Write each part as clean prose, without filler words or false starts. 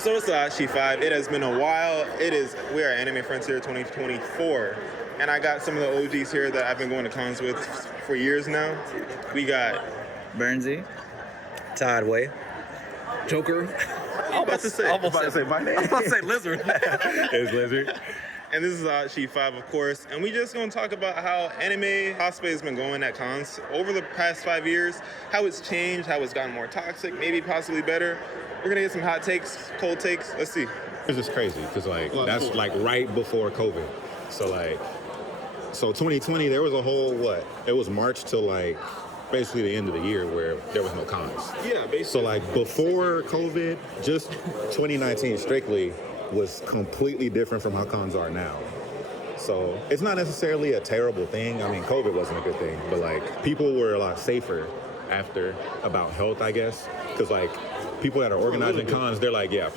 So it's Ashi 5. It has been a while. We are Anime Frontier 2024. And I got some of the OGs here that I've been going to cons with for years now. We got Burnsy, Todd Way, Joker. I was about to say my name. I was about to say Lizard. It's Lizard. And this is Ashi 5, of course. And we just gonna talk about how anime cosplay has been going at cons over the past 5 years, how it's changed, how it's gotten more toxic, maybe possibly better. We're gonna get some hot takes, cold takes. Let's see. It's just crazy because that's like right before COVID. So 2020 there was a whole it was March till like basically the end of the year where there was no cons. Yeah, basically. So like before COVID, just 2019 strictly was completely different from how cons are now. So it's not necessarily a terrible thing. I mean, COVID wasn't a good thing, but like people were a lot safer after about health, I guess, because like people that are organizing cons, they're like, yeah,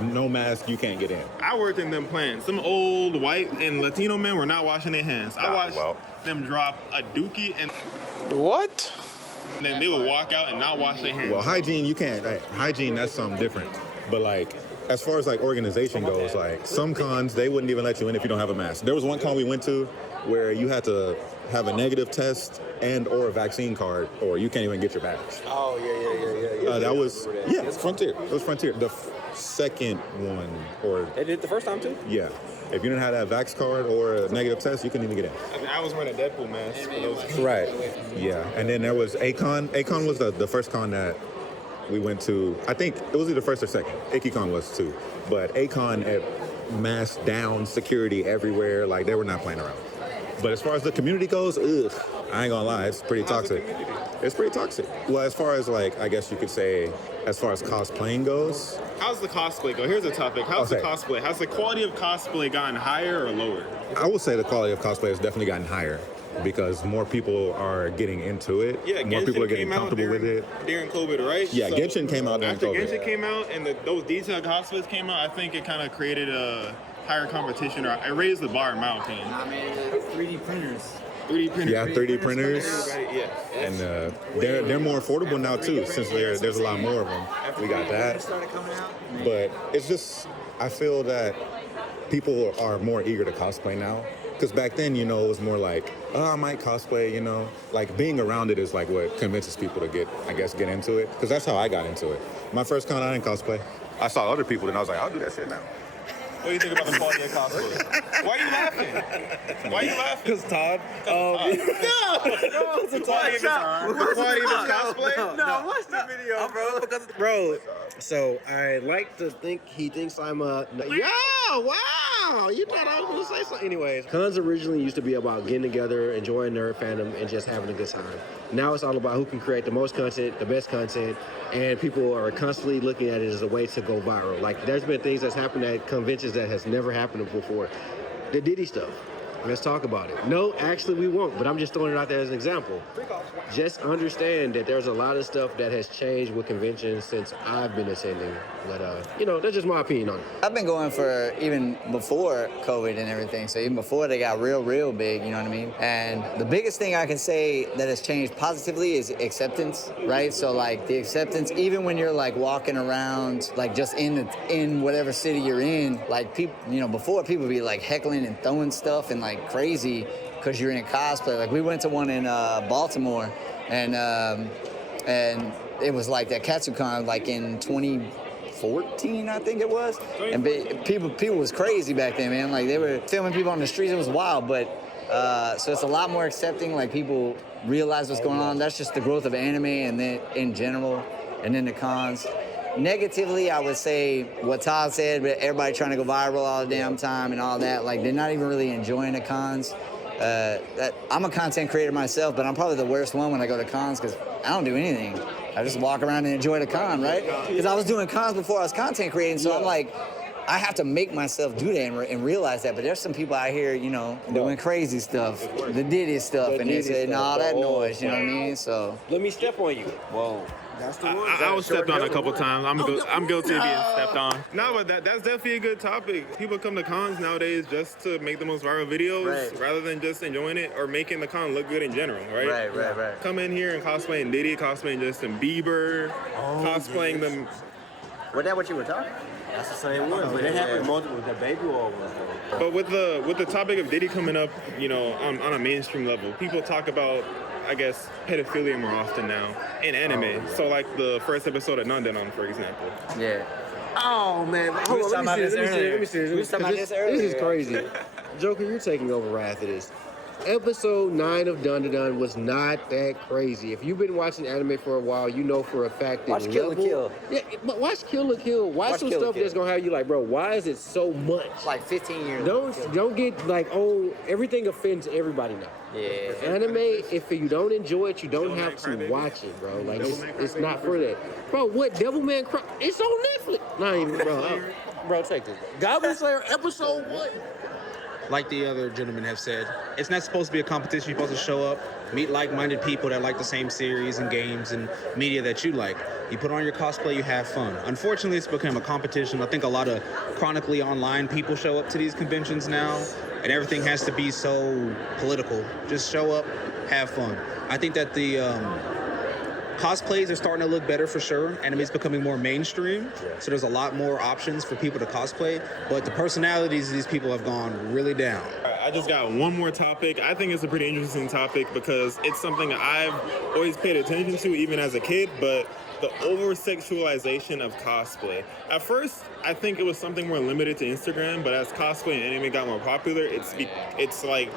no mask, you can't get in. I worked in them plants. Some old white and Latino men were not washing their hands. I watched them drop a dookie and What? then they would walk out and not wash their hands. Well, hygiene, you can't. Hygiene, that's something different. But like, as far as like organization goes, like some cons, they wouldn't even let you in if you don't have a mask. There was one con we went to where you had to have a negative test and or a vaccine card, or you can't even get your badge. Oh, yeah. That was, it's Frontier. It was Frontier. The second one, or... They did it the first time, too? Yeah. If you didn't have that vax card or a negative test, you couldn't even get in. I mean, I was wearing a Deadpool mask for those. Right. Yeah. And then there was A-Con. A-Con was the first con that we went to. I think it was either first or second. IkiCon was too. But A-Con had masked down, security everywhere. Like, they were not playing around. But as far as the community goes, I ain't gonna lie, it's pretty toxic. It's pretty toxic. Well, as far as like, I guess you could say, as far as cosplaying goes. How's the cosplay go? Here's a topic. How's the cosplay? Has the quality of cosplay gotten higher or lower? I would say the quality of cosplay has definitely gotten higher because more people are getting into it. Yeah, more people are getting comfortable with it. During COVID, right? Yeah, so Genshin came out during after COVID. After Genshin came out and those detailed cosplays came out, I think it kind of created a higher competition, or it raised the bar in my opinion. I mean, 3D printers. 3D printers. Yeah, 3D printers. Yeah. And they're more affordable now too, since there's a lot more of them. We got that. But it's just, I feel that people are more eager to cosplay now. Because back then, it was more like, I might cosplay, like being around it is like what convinces people to get into it. Because that's how I got into it. My first con, I didn't cosplay. I saw other people and I was like, I'll do that shit now. What do you think about the quality of cosplay? Why are you laughing? Why are you laughing? Because Todd. No, it's a quality of his cosplay? No, watch the video, bro. Bro, so I like to think he thinks I'm a... Yeah, wow! You thought I was going to say something. Anyways, cons originally used to be about getting together, enjoying nerd fandom, and just having a good time. Now it's all about who can create the most content, the best content, and people are constantly looking at it as a way to go viral. Like, there's been things that's happened at conventions that has never happened before. The Diddy stuff. Let's talk about it. No, actually we won't, but I'm just throwing it out there as an example. Just understand that there's a lot of stuff that has changed with conventions since I've been attending. But, that's just my opinion on it. I've been going for even before COVID and everything, so even before they got real big, you know what I mean? And the biggest thing I can say that has changed positively is acceptance, right? So like the acceptance, even when you're like walking around, like just in whatever city you're in, like people, before people would be like heckling and throwing stuff and like crazy because you're in cosplay. Like we went to one in Baltimore and it was like that KatsuCon like in 2014, I think it was. And people was crazy back then, man. Like they were filming people on the streets. It was wild, but so it's a lot more accepting. Like people realize what's going on. That's just the growth of anime and then in general, and then the cons. Negatively, I would say what Todd said, but everybody trying to go viral all the damn time and all that. Like they're not even really enjoying the cons. I'm a content creator myself, but I'm probably the worst one when I go to cons because I don't do anything. I just walk around and enjoy the con, right? Because I was doing cons before I was content creating, so I'm like, I have to make myself do that and realize that. But there's some people out here, doing crazy stuff, the Diddy stuff, and they say, nah, that noise, you know what I mean? So let me step on you. Whoa. That's the one. I was stepped on a couple times. I'm guilty of being stepped on. No, but that's definitely a good topic. People come to cons nowadays just to make the most viral videos rather than just enjoying it or making the con look good in general, right? Right. Come in here and cosplaying Diddy, cosplaying Justin Bieber, cosplaying them. Was that what you were talking? That's the same one, but it happened multiple. The baby wall was though. But with the topic of Diddy coming up, you know, on a mainstream level, people talk about, I guess, pedophilia more often now in anime. So like the first episode of Nandanon, for example. Yeah. Oh man, hold on, let me see this. We was talking about this earlier. This is crazy. Joker, you're taking over right after this. Episode 9 of Dun Dun Dun was not that crazy. If you've been watching anime for a while, you know for a fact that Watch Kill la Kill. Yeah, but watch Kill la Kill. Watch some Kill la stuff Kill. that's gonna have you like, bro, why is it so much? Like 15 years. Don't get like, oh, everything offends everybody now. Yeah. Anime, if you don't enjoy it, you don't have to watch it, bro. Like it's not for that. Bro, what Devilman Cry? It's on Netflix. Not even, bro. Bro, take this. Goblin Slayer episode 1. Like the other gentlemen have said, it's not supposed to be a competition. You're supposed to show up, meet like-minded people that like the same series and games and media that you like. You put on your cosplay, you have fun. Unfortunately, it's become a competition. I think a lot of chronically online people show up to these conventions now, and everything has to be so political. Just show up, have fun. I think that the cosplays are starting to look better for sure. Anime's becoming more mainstream, so there's a lot more options for people to cosplay, but the personalities of these people have gone really down. I just got one more topic. I think it's a pretty interesting topic because it's something I've always paid attention to even as a kid, but the over-sexualization of cosplay. At first, I think it was something more limited to Instagram, but as cosplay and anime got more popular, it's like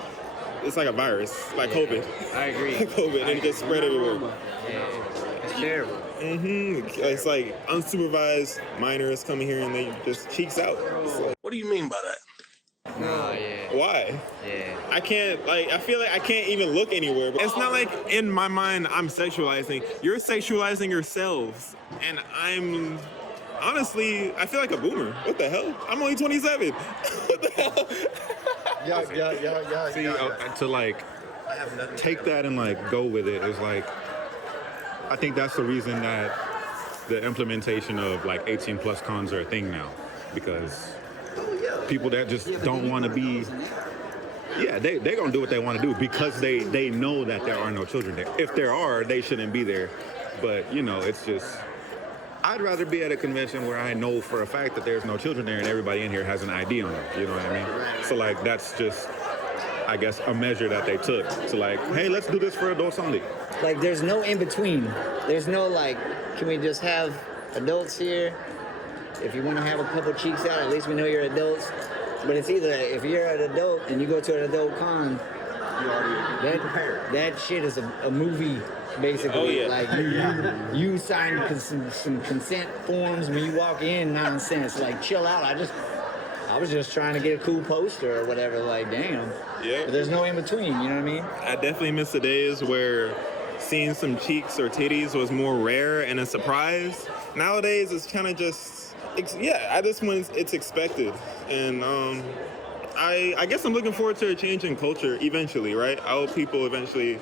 a virus, like COVID. I agree. COVID, and it just spread everywhere. It's terrible. It's like unsupervised minors coming here and they just cheeks out. Like, What do you mean by that? Oh, yeah. why? Yeah. I feel like I can't even look anywhere. It's not like in my mind I'm sexualizing. You're sexualizing yourselves. And I'm honestly, I feel like a boomer. What the hell? I'm only 27. What the hell? See, to like take that and like go with it is like, I think that's the reason that the implementation of like 18 plus cons are a thing now, because people that just don't want to be, they're gonna do what they want to do because they know that there are no children there. If there are, they shouldn't be there. But you know, it's just, I'd rather be at a convention where I know for a fact that there's no children there and everybody in here has an ID on them. You know what I mean? So like that's just, I guess, a measure that they took to like, hey, let's do this for adults only. Like, there's no in between. There's no like, can we just have adults here? If you want to have a couple cheeks out, at least we know you're adults. But it's either if you're an adult and you go to an adult con, that shit is a movie, basically. Oh, yeah. Like you sign some consent forms when you walk in, nonsense. Like, chill out. I was just trying to get a cool poster or whatever. Like, damn. Yeah. But there's no in between. You know what I mean? I definitely miss the days where seeing some cheeks or titties was more rare and a surprise. Nowadays, it's kind of just, at this point, it's expected. And I guess I'm looking forward to a change in culture eventually, right? I hope people eventually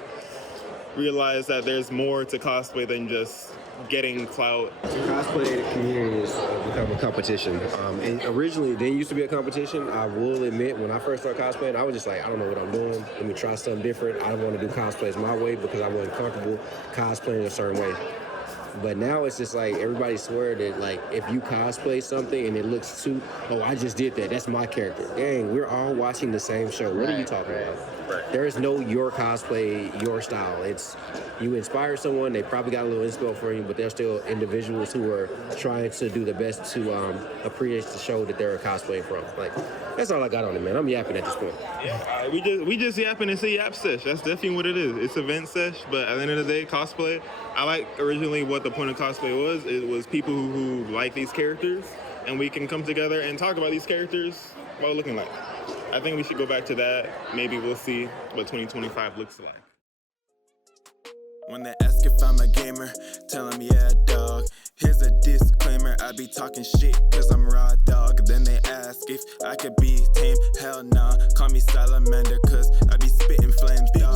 realize that there's more to cosplay than just getting clout. Cosplay community has become a competition. And originally, there used to be a competition. I will admit, when I first started cosplaying, I was just like, I don't know what I'm doing. Let me try something different. I don't want to do cosplays my way because I wasn't comfortable cosplaying a certain way. But now it's just like everybody swear that like if you cosplay something and it looks too, oh, I just did that. That's my character. Dang, we're all watching the same show. What are you talking about? There is no your cosplay, your style. It's you inspire someone. They probably got a little inspo for you, but they're still individuals who are trying to do the best to appreciate the show that they're cosplaying from. Like that's all I got on it, man. I'm yapping at this point. Yeah, we just yapping and say yap sesh. That's definitely what it is. It's event sesh, but at the end of the day, cosplay. I like originally what the point of cosplay was. It was people who like these characters, and we can come together and talk about these characters while looking like. I think we should go back to that. Maybe we'll see what 2025 looks like. When they ask if I'm a gamer, tell them yeah, dog. Here's a disclaimer, I be talking shit cause I'm raw dog. Then they ask if I could be tame, hell nah. Call me salamander cause I be spitting flames, dog.